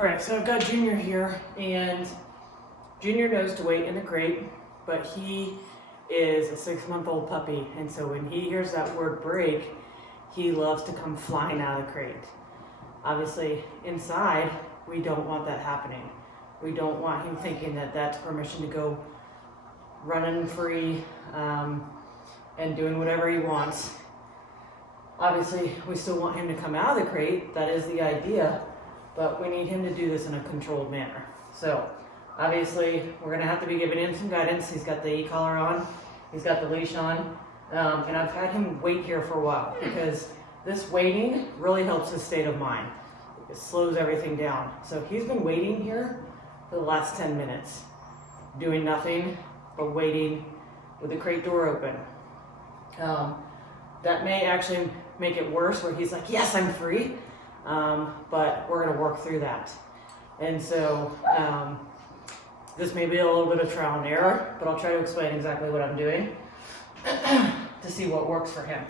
All right, so I've got Junior here, and Junior knows to wait in the crate, but he is a 6-month-old puppy, and so when he hears that word break, he loves to come flying out of the crate. Obviously, inside, we don't want that happening. We don't want him thinking that that's permission to go running free and doing whatever he wants. Obviously, we still want him to come out of the crate. That is the idea, but we need him to do this in a controlled manner. So, obviously, we're gonna have to be giving him some guidance. He's got the e-collar on, he's got the leash on, and I've had him wait here for a while because this waiting really helps his state of mind. It slows everything down. So he's been waiting here for the last 10 minutes, doing nothing but waiting with the crate door open. That may actually make it worse where he's like, yes, I'm free, but we're gonna work through that. And so this may be a little bit of trial and error, but I'll try to explain exactly what I'm doing to see what works for him.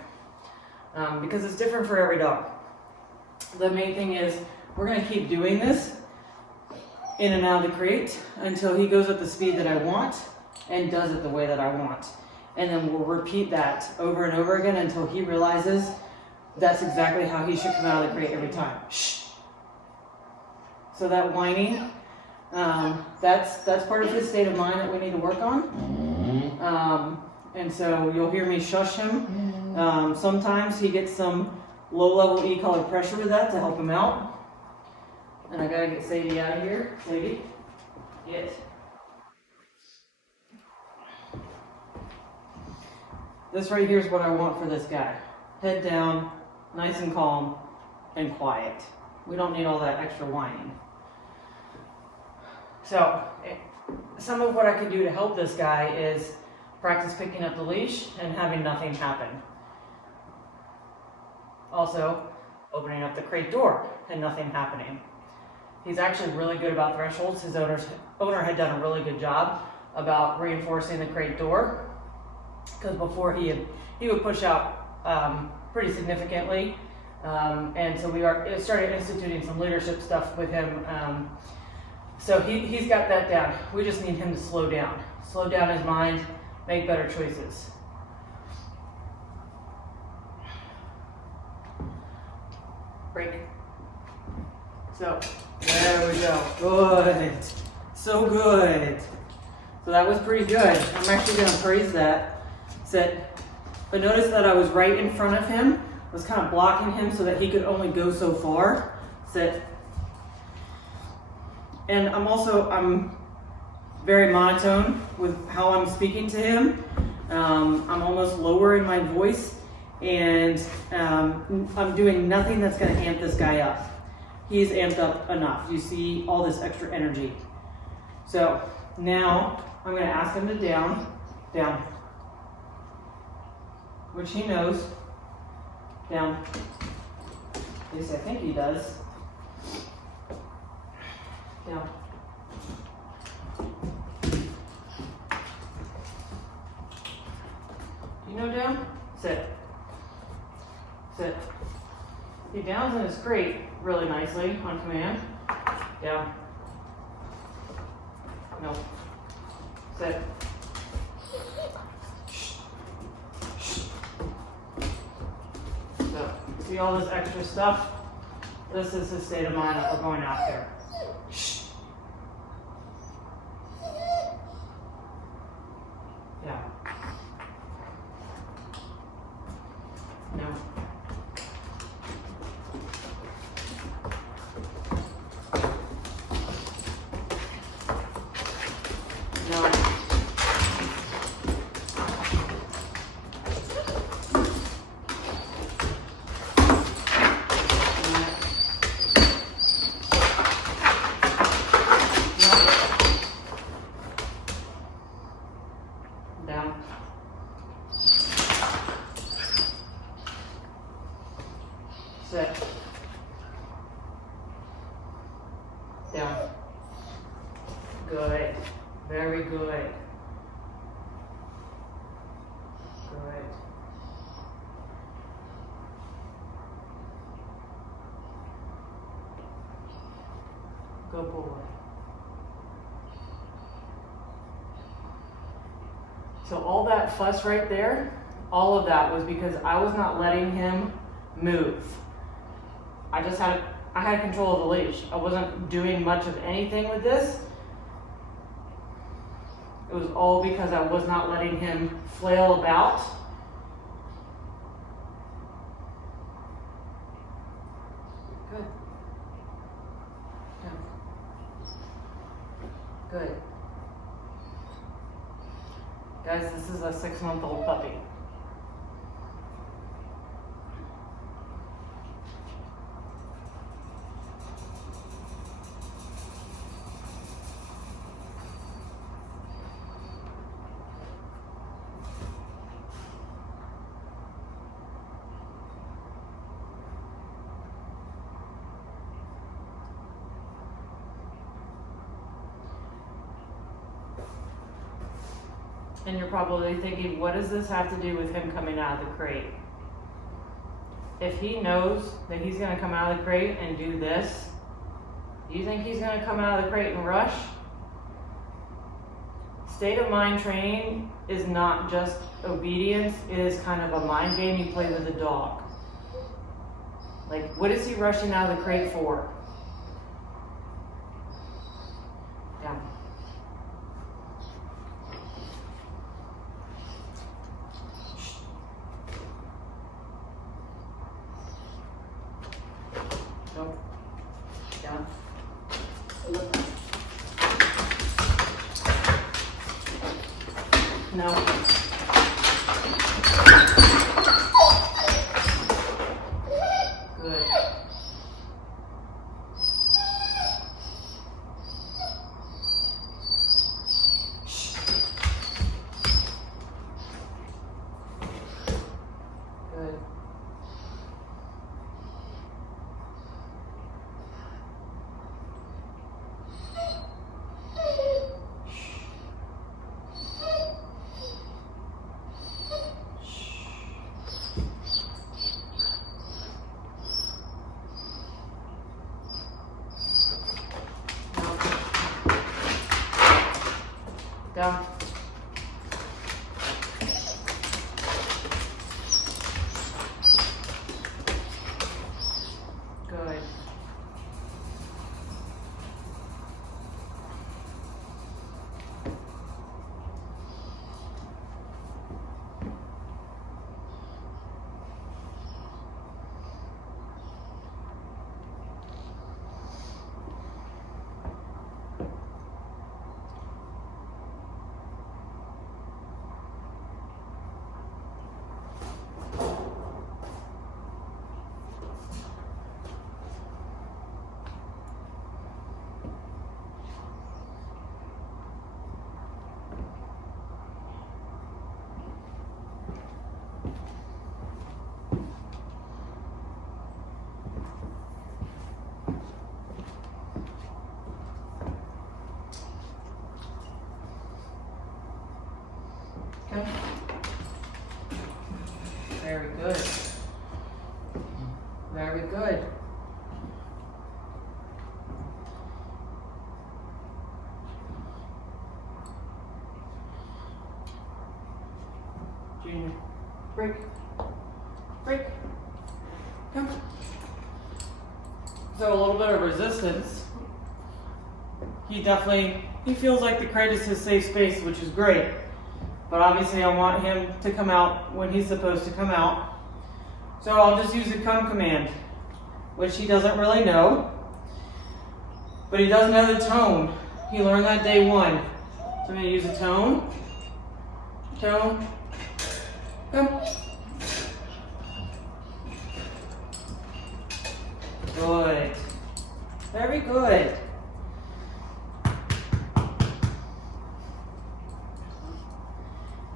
Because it's different for every dog. The main thing is we're gonna keep doing this in and out of the crate until he goes at the speed that I want and does it the way that I want. And then we'll repeat that over and over again until he realizes that's exactly how he should come out of the crate every time. Shh. So that whining, that's part of his state of mind that we need to work on. And so you'll hear me shush him. Sometimes he gets some low-level e-collar pressure with that to help him out. And I gotta get Sadie out of here. Sadie, get. This right here is what I want for this guy. Head down, nice and calm, and quiet. We don't need all that extra whining. So, some of what I can do to help this guy is practice picking up the leash and having nothing happen. Also, opening up the crate door and nothing happening. He's actually really good about thresholds. His owner had done a really good job about reinforcing the crate door, because before he would push out pretty significantly, and so we started instituting some leadership stuff with him. So he's got that down. We just need him to slow down his mind, make better choices. Break. So there we go. Good. So good. So that was pretty good. I'm actually going to praise that. Sit. But notice that I was right in front of him. I was kind of blocking him so that he could only go so far. Sit. And I'm very monotone with how I'm speaking to him. I'm almost lowering my voice, and I'm doing nothing that's going to amp this guy up. He's amped up enough. You see all this extra energy. So now I'm going to ask him to down, which he knows, down. At least I think he does. Down. You know down? Sit. Sit. He downs in his crate really nicely on command. Down. No. Sit. So, see all this extra stuff? This is the state of mind that we're going after. Yeah. No. No. Down. Sit. Down. Good. Very good. Good. Good boy. So all that fuss right there, all of that was because I was not letting him move. I had control of the leash. I wasn't doing much of anything with this. It was all because I was not letting him flail about. Good. Yeah. Good. Guys, this is a 6-month-old puppy. And you're probably thinking, what does this have to do with him coming out of the crate? If he knows that he's going to come out of the crate and do this, do you think he's going to come out of the crate and rush? State of mind training is not just obedience, it is kind of a mind game you play with a dog. Like, what is he rushing out of the crate for? Yeah. Go. Down. No. Good. Shh. Good. Down. Good. Okay. Very good. Very good. Junior, break. Break. Come. So a little bit of resistance. He feels like the crate is his safe space, which is great. But obviously I want him to come out when he's supposed to come out. So I'll just use the come command, which he doesn't really know. But he does know the tone. He learned that day one. So I'm going to use a tone. Tone. Come. Good. Very good.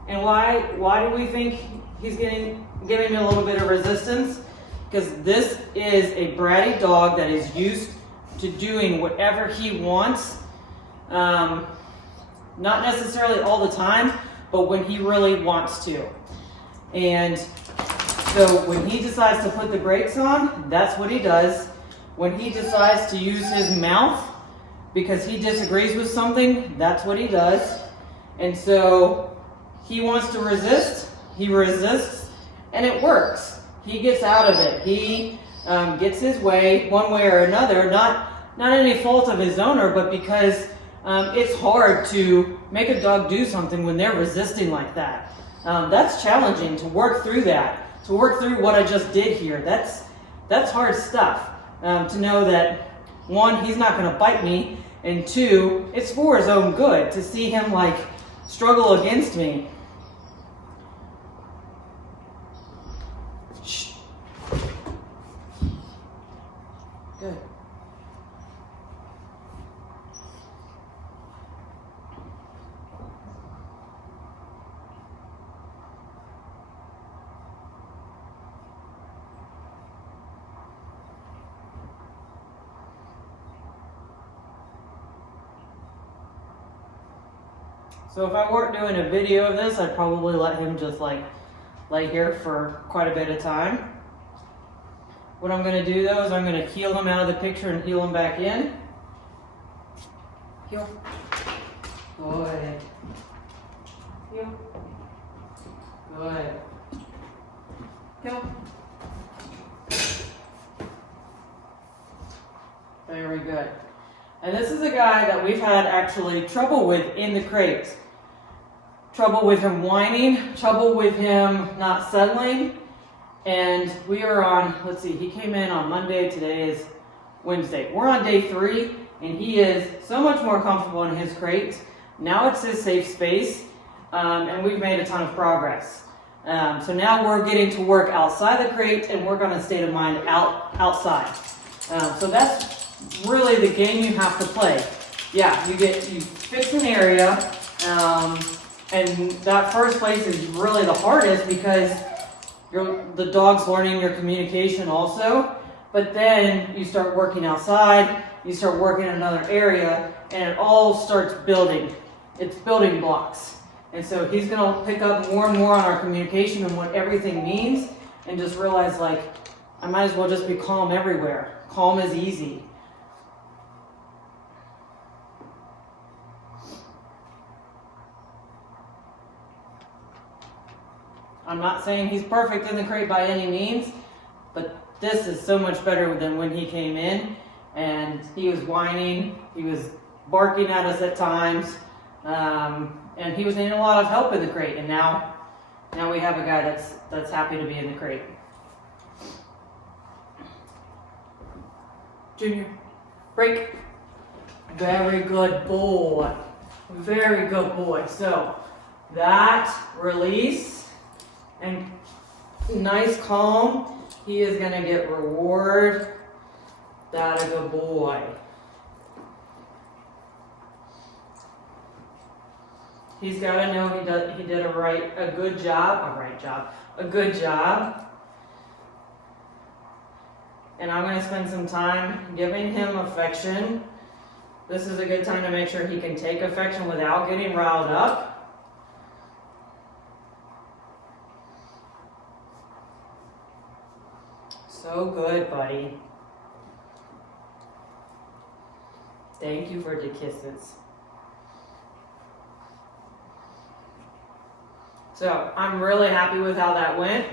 And why do we think he's giving me a little bit of resistance? Because this is a bratty dog that is used to doing whatever he wants. Not necessarily all the time, but when he really wants to. And so when he decides to put the brakes on, that's what he does. When he decides to use his mouth because he disagrees with something, that's what he does. And so he wants to resist, he resists, and it works. He gets out of it. He gets his way one way or another, not any fault of his owner, but because it's hard to make a dog do something when they're resisting like that. That's challenging to work through that, to work through what I just did here. That's hard stuff. To know that, one, he's not going to bite me, and two, it's for his own good to see him like struggle against me. Shh. Good. So if I weren't doing a video of this, I'd probably let him just like lay here for quite a bit of time. What I'm going to do though is I'm going to heel him out of the picture and heel him back in. Heel. Good. Heel. Good. Heel. Very good. And this is a guy that we've had actually trouble with in the crate. Trouble with him whining, trouble with him not settling. And we are on, let's see, he came in on Monday, today is Wednesday. We're on day 3, and he is so much more comfortable in his crate. Now it's his safe space, and we've made a ton of progress. So now we're getting to work outside the crate and work on his state of mind outside. So that's really the game you have to play. Yeah, you fix an area, and that first place is really the hardest because the dog's learning your communication also, but then you start working outside, you start working in another area, and it all starts building. It's building blocks. And so he's gonna pick up more and more on our communication and what everything means, and just realize like, I might as well just be calm everywhere. Calm is easy. I'm not saying he's perfect in the crate by any means, but this is so much better than when he came in and he was whining, he was barking at us at times, and he was needing a lot of help in the crate, and now we have a guy that's happy to be in the crate. Junior, break. Very good boy. Very good boy. So that release and nice calm, he is going to get reward. That a good boy. He's got to know he did a good job. And I'm going to spend some time giving him affection. This is a good time to make sure he can take affection without getting riled up. So good, buddy. Thank you for the kisses. So I'm really happy with how that went.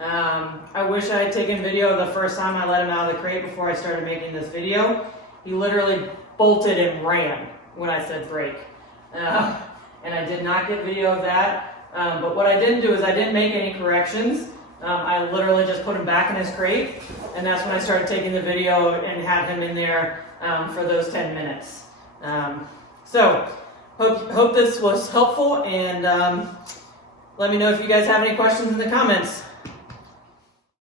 I wish I had taken video of the first time I let him out of the crate before I started making this video. He literally bolted and ran when I said break. And I did not get video of that. But what I didn't do is I didn't make any corrections. I literally just put him back in his crate, and that's when I started taking the video and had him in there for those 10 minutes. So hope this was helpful, and let me know if you guys have any questions in the comments.